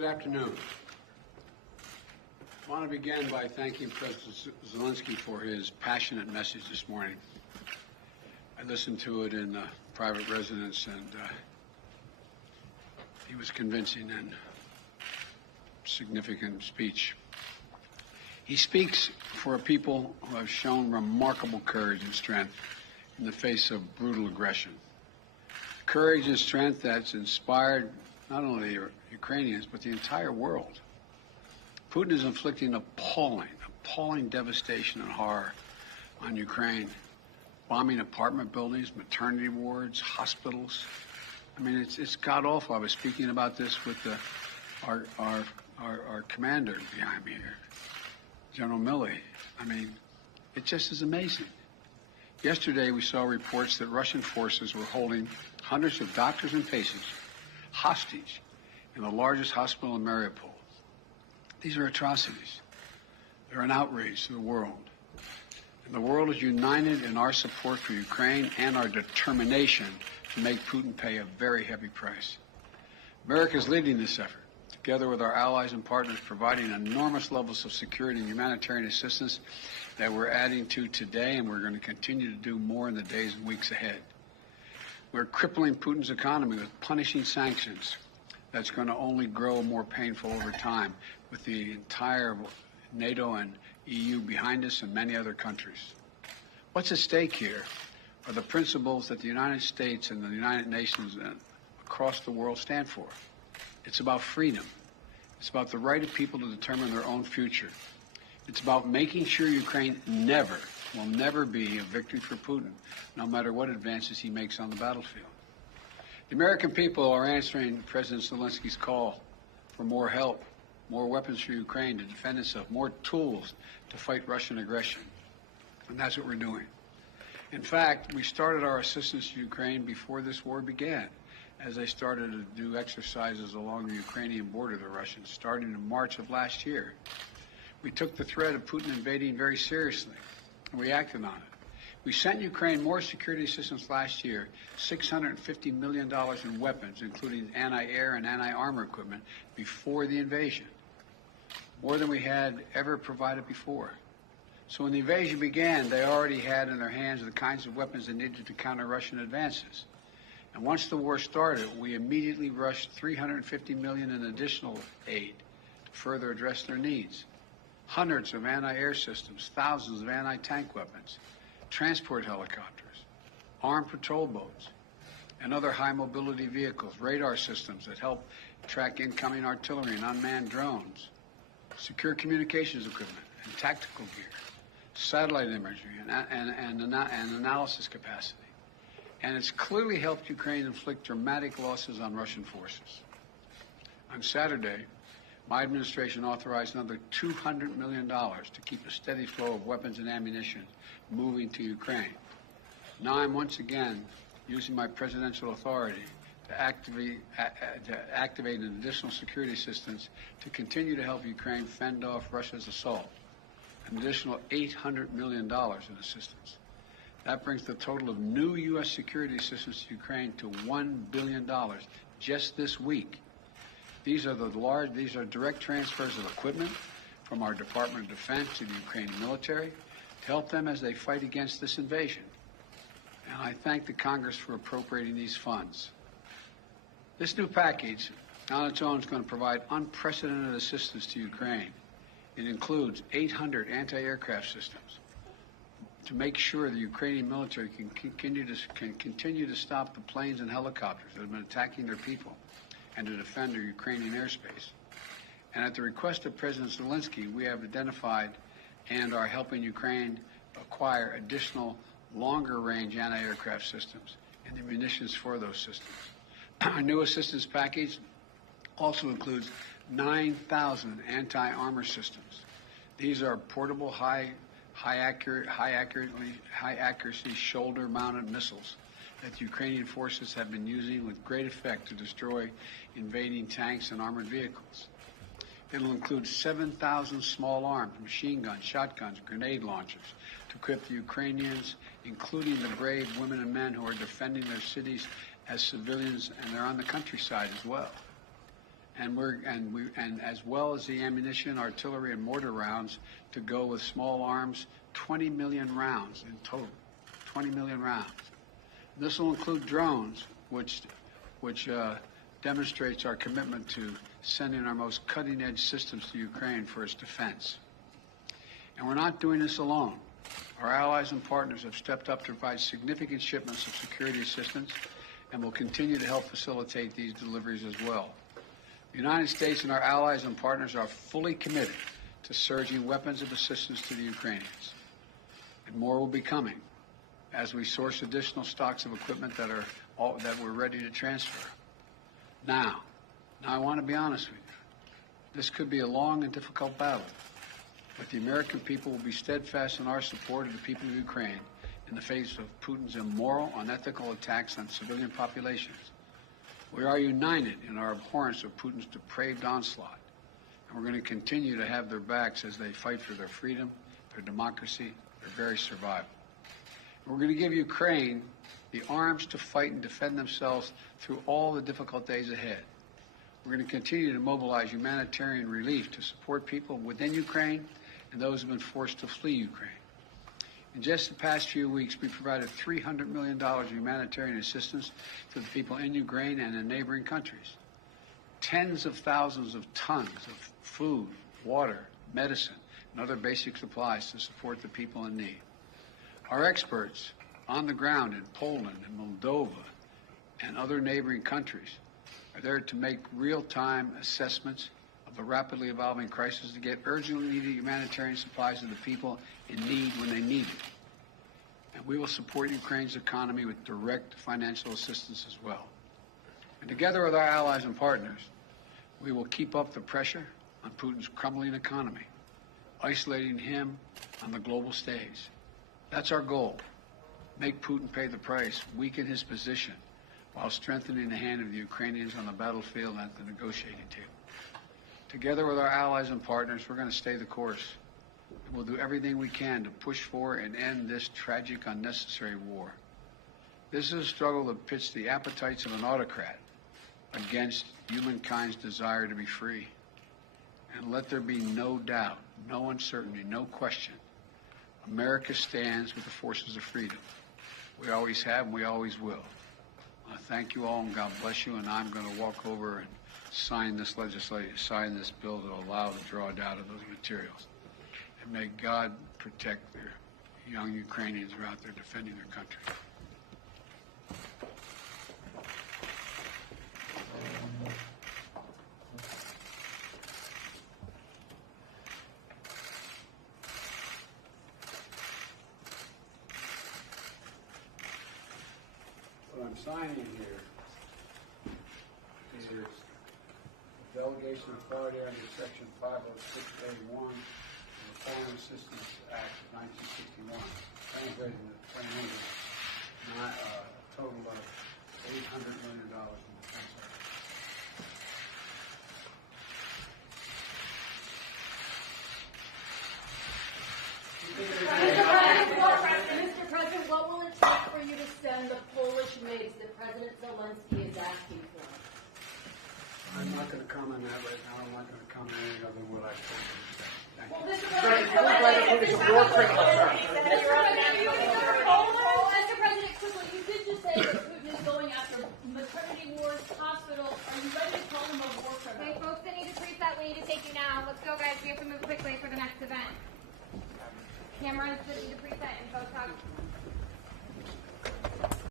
Good afternoon. I want to begin by thanking President Zelensky for his passionate message this morning. I listened to it in private residence, and he was convincing and significant speech. He speaks for a people who have shown remarkable courage and strength in the face of brutal aggression. Courage and strength that's inspired not only the Ukrainians, but the entire world. Putin is inflicting appalling devastation and horror on Ukraine, bombing apartment buildings, maternity wards, hospitals. I mean, it's god-awful. I was speaking about this with our commander behind me here, General Milley. I mean, it just is amazing. Yesterday, we saw reports that Russian forces were holding hundreds of doctors and patients hostage in the largest hospital in Mariupol. These are atrocities. They're an outrage to the world. And the world is united in our support for Ukraine and our determination to make Putin pay a very heavy price. America is leading this effort, together with our allies and partners, providing enormous levels of security and humanitarian assistance that we're adding to today, and we're going to continue to do more in the days and weeks ahead. We're crippling Putin's economy with punishing sanctions that's going to only grow more painful over time, with the entire NATO and EU behind us and many other countries. What's at stake here are the principles that the United States and the United Nations across the world stand for. It's about freedom. It's about the right of people to determine their own future. It's about making sure Ukraine will never be a victory for Putin, no matter what advances he makes on the battlefield. The American people are answering President Zelensky's call for more help, more weapons for Ukraine to defend itself, more tools to fight Russian aggression. And that's what we're doing. In fact, we started our assistance to Ukraine before this war began, as they started to do exercises along the Ukrainian border, the Russians, starting in March of last year. We took the threat of Putin invading very seriously and we acted on it. We sent Ukraine more security assistance last year, $650 million in weapons, including anti-air and anti-armor equipment, before the invasion, more than we had ever provided before. So when the invasion began, they already had in their hands the kinds of weapons they needed to counter Russian advances. And once the war started, we immediately rushed $350 million in additional aid to further address their needs. Hundreds of anti-air systems, thousands of anti-tank weapons, transport helicopters, armed patrol boats, and other high-mobility vehicles, radar systems that help track incoming artillery and unmanned drones, secure communications equipment and tactical gear, satellite imagery and analysis capacity. And it's clearly helped Ukraine inflict dramatic losses on Russian forces. On Saturday, my administration authorized another $200 million to keep a steady flow of weapons and ammunition moving to Ukraine. Now I'm once again using my presidential authority to activate an additional security assistance to continue to help Ukraine fend off Russia's assault, an additional $800 million in assistance. That brings the total of new U.S. security assistance to Ukraine to $1 billion just this week. These are direct transfers of equipment from our Department of Defense to the Ukrainian military to help them as they fight against this invasion. And I thank the Congress for appropriating these funds. This new package on its own is going to provide unprecedented assistance to Ukraine. It includes 800 anti-aircraft systems to make sure the Ukrainian military can continue to stop the planes and helicopters that have been attacking their people and to defend their Ukrainian airspace. And at the request of President Zelensky, we have identified and are helping Ukraine acquire additional longer-range anti-aircraft systems and the munitions for those systems. Our new assistance package also includes 9,000 anti-armor systems. These are portable, high accuracy shoulder-mounted missiles that the Ukrainian forces have been using with great effect to destroy invading tanks and armored vehicles. It'll include 7,000 small arms, machine guns, shotguns, grenade launchers to equip the Ukrainians, including the brave women and men who are defending their cities as civilians, and they're on the countryside as well. and as well as the ammunition, artillery, and mortar rounds to go with small arms, 20 million rounds in total. 20 million rounds. This will include drones, which demonstrates our commitment to sending our most cutting-edge systems to Ukraine for its defense. And we're not doing this alone. Our allies and partners have stepped up to provide significant shipments of security assistance and will continue to help facilitate these deliveries as well. The United States and our allies and partners are fully committed to surging weapons of assistance to the Ukrainians. And more will be coming as we source additional stocks of equipment that we're ready to transfer. Now I want to be honest with you. This could be a long and difficult battle, but the American people will be steadfast in our support of the people of Ukraine in the face of Putin's immoral, unethical attacks on civilian populations. We are united in our abhorrence of Putin's depraved onslaught, and we're going to continue to have their backs as they fight for their freedom, their democracy, their very survival. And we're going to give Ukraine the arms to fight and defend themselves through all the difficult days ahead. We're going to continue to mobilize humanitarian relief to support people within Ukraine and those who have been forced to flee Ukraine. In just the past few weeks, we provided $300 million of humanitarian assistance to the people in Ukraine and in neighboring countries. Tens of thousands of tons of food, water, medicine, and other basic supplies to support the people in need. Our experts on the ground in Poland and Moldova and other neighboring countries are there to make real-time assessments of the rapidly evolving crisis to get urgently needed humanitarian supplies to the people in need when they need it. And we will support Ukraine's economy with direct financial assistance as well. And together with our allies and partners, we will keep up the pressure on Putin's crumbling economy, isolating him on the global stage. That's our goal. Make Putin pay the price, weaken his position, while strengthening the hand of the Ukrainians on the battlefield and at the negotiating table. Together with our allies and partners, we're going to stay the course. And we'll do everything we can to push for and end this tragic, unnecessary war. This is a struggle that pits the appetites of an autocrat against humankind's desire to be free. And let there be no doubt, no uncertainty, no question. America stands with the forces of freedom. We always have and we always will. I thank you all and God bless you, and I'm going to walk over and sign this bill to allow the drawdown of those materials. And may God protect their young Ukrainians who are out there defending their country. What I'm signing here is delegation authority under Section 506A1 of the Foreign Assistance Act of 1961, translated into plain English, a total of $800 million in defense efforts. Mr. President, what will it take for you to send the Polish MiGs that President Zelensky is asking for? I'm not going to comment on that right now. I'm not going to comment on anything other than what I've told you. Thank you. Well, Mr. President, quickly, you did just say that Putin is going after maternity wards, hospitals. Are you ready to call him a war criminal? Okay, folks that need to preset, we need to take you now. Let's go, guys. We have to move quickly for the next event. Cameras that need to preset and folks talk.